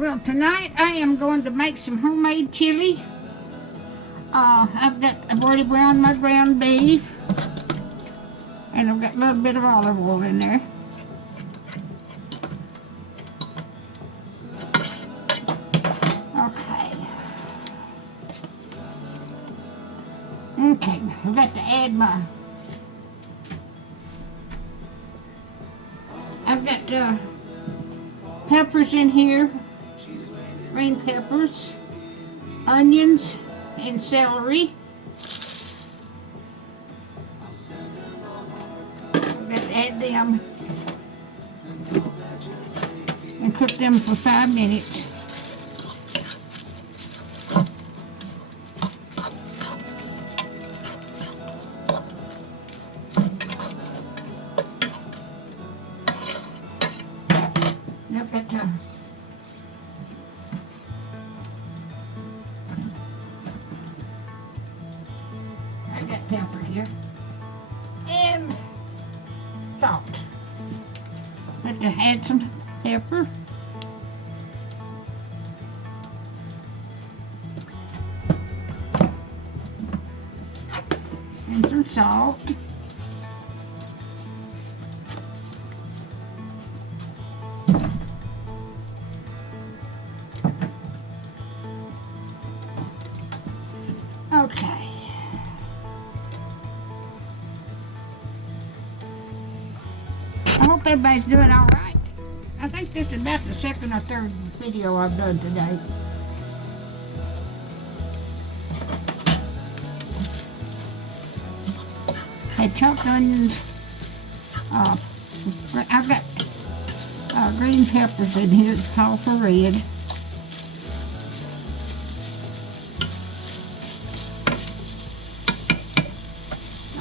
Well, tonight I am going to make some homemade chili. I've already browned my ground beef, and I've got a little bit of olive oil in there. Okay, I've got to add I've got peppers in here, green peppers, onions, and celery. I've got to add them and cook them for 5 minutes. I got pepper here and salt. Got to add some pepper. And some salt. Okay. I hope everybody's doing all right. I think this is about the second or third video I've done today. I chopped onions. I've got green peppers in here, called for red.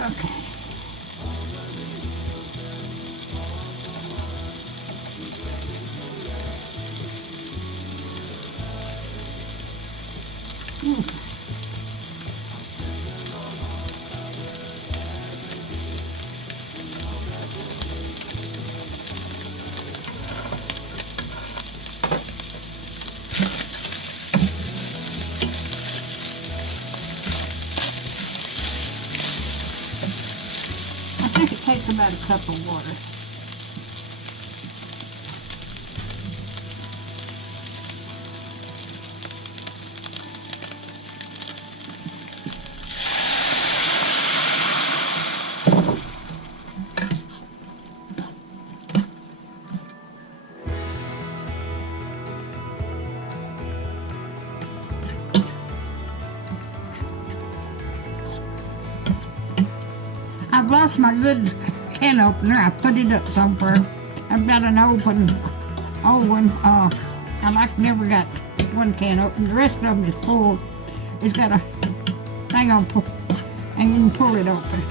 Okay. I think it takes about a cup of water. I've lost my good can opener. I put it up somewhere. I've got an old one. I never got one can open. The rest of them is full. It's got a thing on pull, and you can pull it open.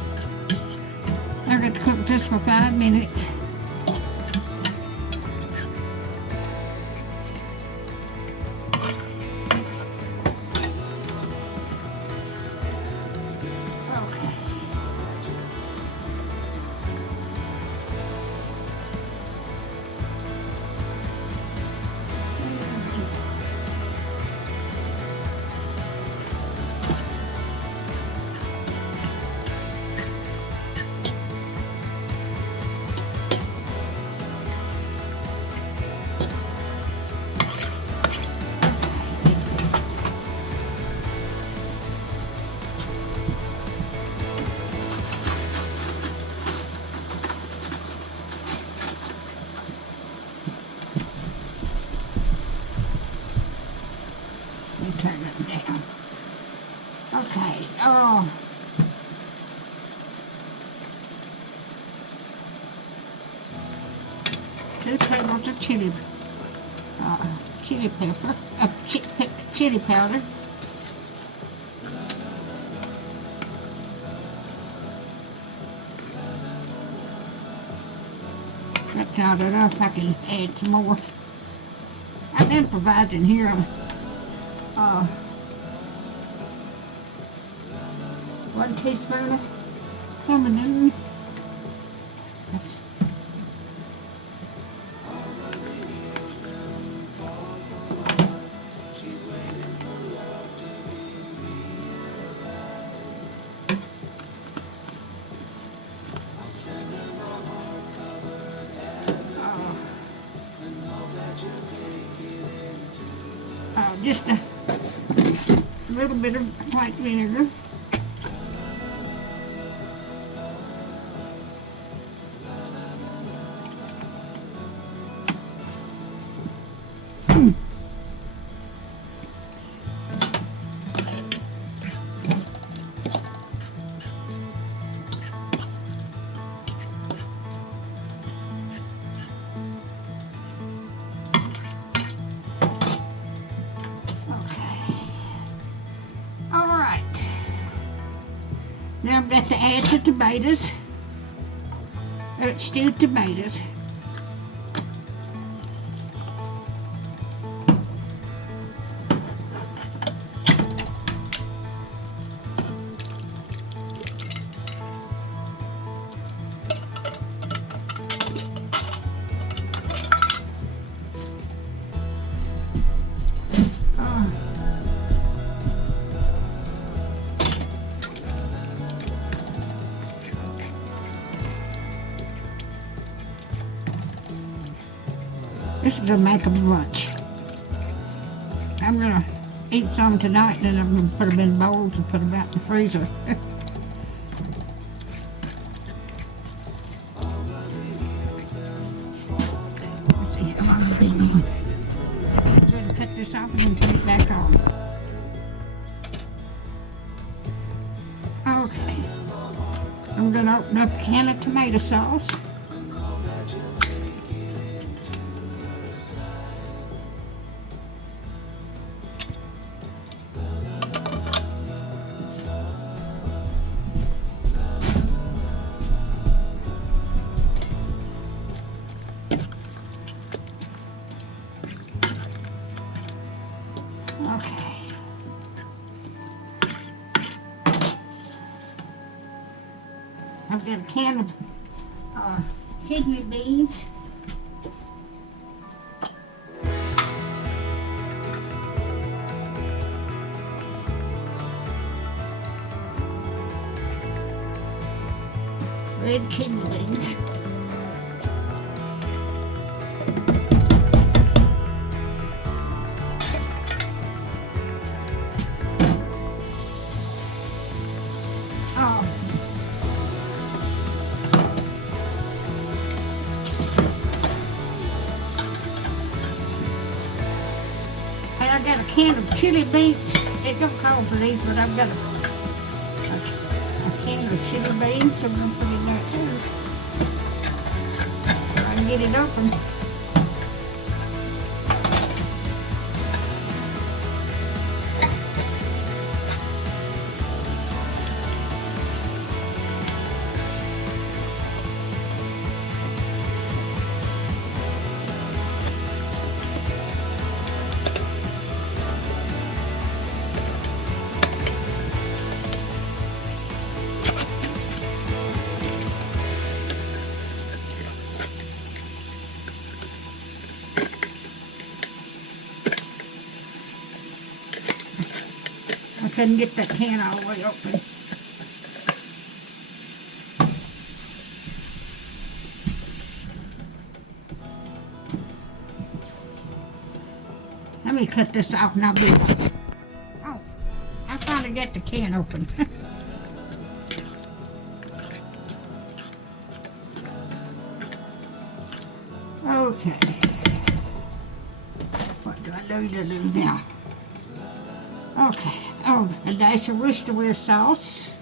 I've got to cook this for 5 minutes. Turn it down. Okay, 2 tablespoons of chili pepper, chili powder. That's not enough. I can add some more. I'm improvising here. 1 teaspoon of cinnamon. just a little bit of white vinegar. Now I've got to add the tomatoes, stewed tomatoes. This is gonna make them lunch. I'm gonna eat some tonight, and then I'm gonna put them in bowls and put them out in the freezer. Let's see how long I've been going. I'm gonna cut this off and then put it back on. Okay. I'm gonna open up a can of tomato sauce. Okay. I've got a can of kidney beans. Red kidney beans. I got a can of chili beans. It don't call for these, but I've got a can of chili beans, so I'm going to put it in there too. So I can get it open. I couldn't get that can all the way open. Let me cut this off and I'll be right. Oh, I finally got the can open. Okay. What do I need to do now? Okay. Oh, a dash of Worcestershire sauce.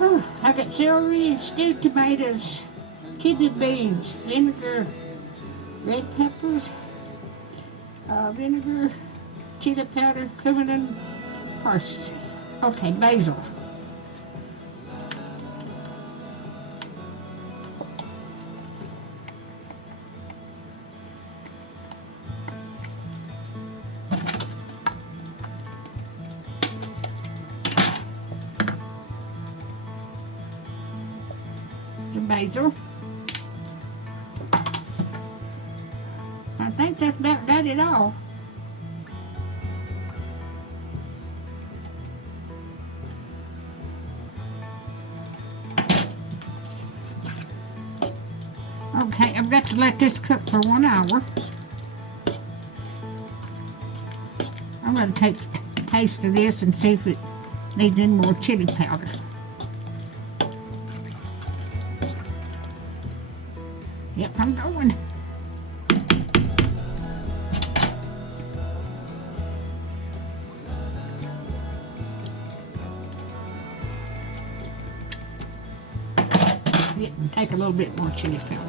Oh, I got celery, stewed tomatoes, kidney beans, vinegar, red peppers, vinegar, chili powder, cumin, and parsley. Okay, basil. The basil. think that's about got it all. Okay, I've got to let this cook for 1 hour. I'm going to take a taste of this and see if it needs any more chili powder. Yep, I'm going. Yep, and take a little bit more chili powder.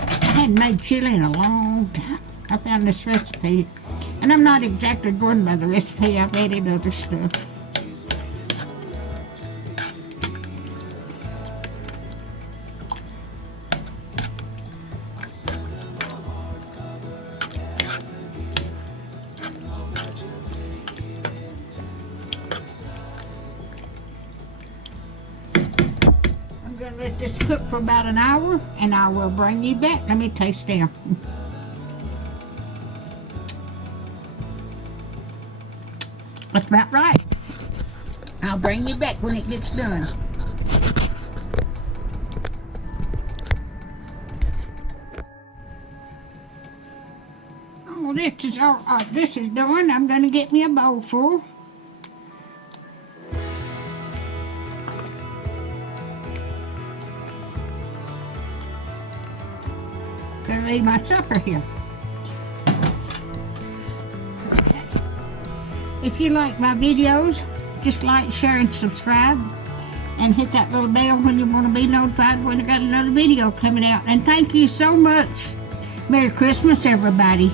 I hadn't made chili in a long time. I found this recipe, and I'm not exactly going by the recipe. I've added other stuff. I'm going to let this cook for about an hour, and I will bring you back. Let me taste them. That's about right. I'll bring you back when it gets done. Oh, this is all. This is done. I'm going to get me a bowl full. Gonna leave my supper here. Okay. If you like my videos, just like, share, and subscribe. And hit that little bell when you want to be notified when I got another video coming out. And thank you so much. Merry Christmas, everybody.